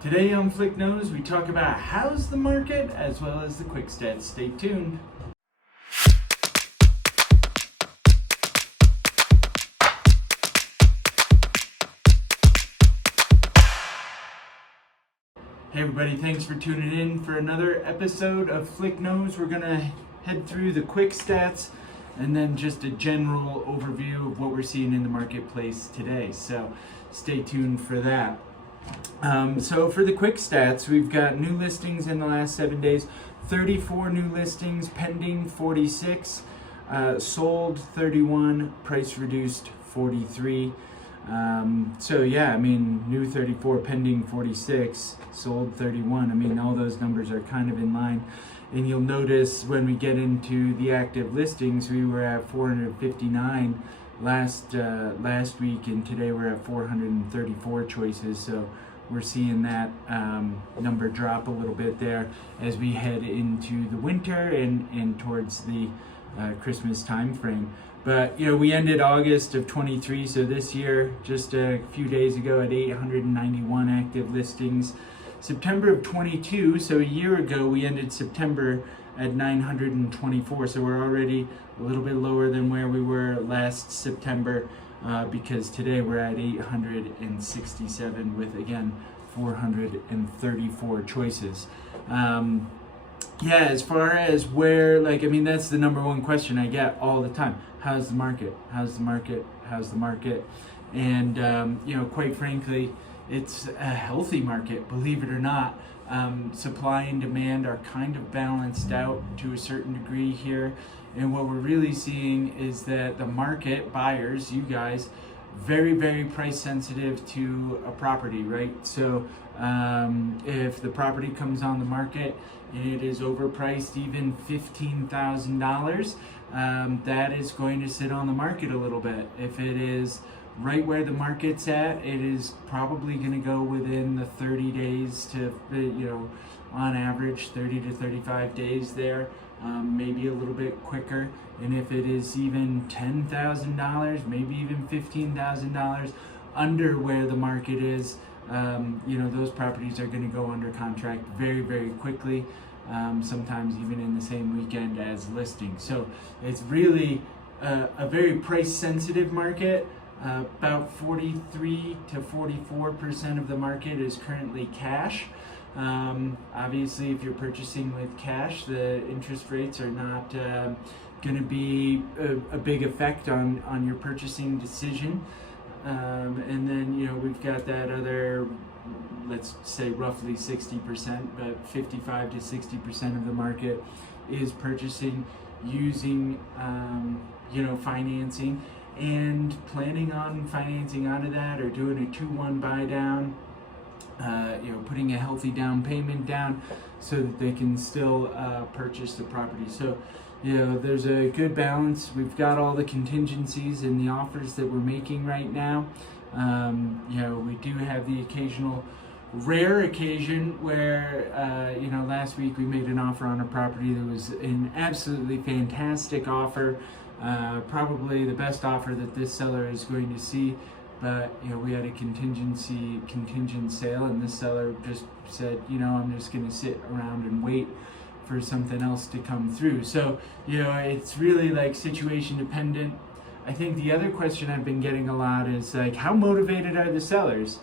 Today on Flick Knows, we talk about how's the market as well as the quick stats. Stay tuned. Hey everybody, thanks for tuning in for another episode of Flick Knows. We're gonna head through the quick stats and then just a general overview of what we're seeing in the marketplace today. So stay tuned for that. So for the quick stats, we've got new listings in the last 7 days, 34 new listings, pending 46, sold 31, price reduced 43. So yeah, I mean, new 34, pending 46, sold 31. I mean, all those numbers are kind of in line. And you'll notice when we get into the active listings, we were at 459 last week, and today we're at 434 choices. So we're seeing that number drop a little bit there as we head into the winter and towards the Christmas time frame. But you know, we ended August of 23, so this year, just a few days ago, at 891 active listings. September of 22, so a year ago, we ended September at 924, so we're already a little bit lower than where we were last September, because today we're at 867 with, again, 434 choices. Yeah, as far as where, like, I mean, that's the number one question I get all the time. How's the market? How's the market? How's the market? And, you know, quite frankly, it's a healthy market, believe it or not. Supply and demand are kind of balanced out to a certain degree here. And what we're really seeing is that the market, buyers, you guys, very, very price sensitive to a property, right? So if the property comes on the market and it is overpriced, even $15,000, that is going to sit on the market a little bit. If it is right where the market's at, it is probably going to go within the 30 days to, you know, on average 30 to 35 days there, maybe a little bit quicker. And if it is even $10,000, maybe even $15,000 under where the market is, you know, those properties are going to go under contract very, very quickly, sometimes even in the same weekend as listing. So it's really a very price sensitive market. About 43 to 44% of the market is currently cash. Obviously, if you're purchasing with cash, the interest rates are not going to be a big effect on your purchasing decision. And then, you know, we've got that other, let's say roughly 60%, but 55 to 60% of the market is purchasing using, you know, financing, and planning on financing out of that or doing a 2-1 buy down, you know, putting a healthy down payment down so that they can still purchase the property. So, you know, there's a good balance. We've got all the contingencies in the offers that we're making right now. You know, we do have the occasional rare occasion where, you know, last week we made an offer on a property that was an absolutely fantastic offer. Probably the best offer that this seller is going to see, but you know, we had a contingent sale, and this seller just said, you know, I'm just going to sit around and wait for something else to come through. So, you know, it's really like situation dependent. I think the other question I've been getting a lot is like, how motivated are the sellers?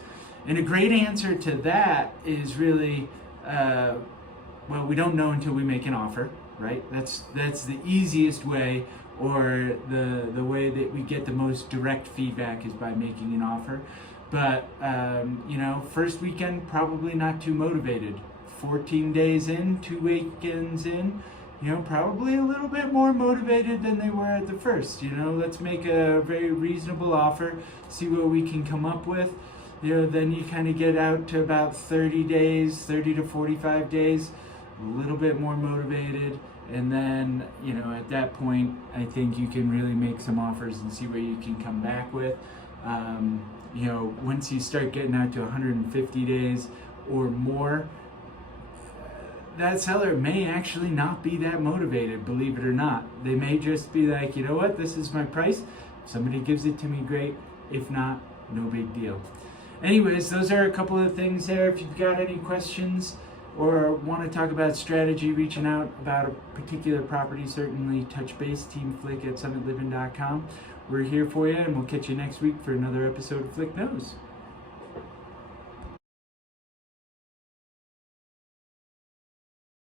And a great answer to that is really, well, we don't know until we make an offer, right? That's the easiest way, or the way that we get the most direct feedback is by making an offer. But, you know, first weekend, probably not too motivated. 14 days in, 2 weekends in, you know, probably a little bit more motivated than they were at the first. You know, let's make a very reasonable offer, see what we can come up with. You know, then you kind of get out to about 30 days, 30 to 45 days, a little bit more motivated. And then, you know, at that point, I think you can really make some offers and see what you can come back with. You know, once you start getting out to 150 days or more, that seller may actually not be that motivated, believe it or not. They may just be like, you know what, this is my price. If somebody gives it to me, great. If not, no big deal. anyways, those are a couple of things there. If you've got any questions or want to talk about strategy, reaching out about a particular property, certainly touch base, teamflick@summitliving.com. We're here for you, and we'll catch you next week for another episode of Flick Knows.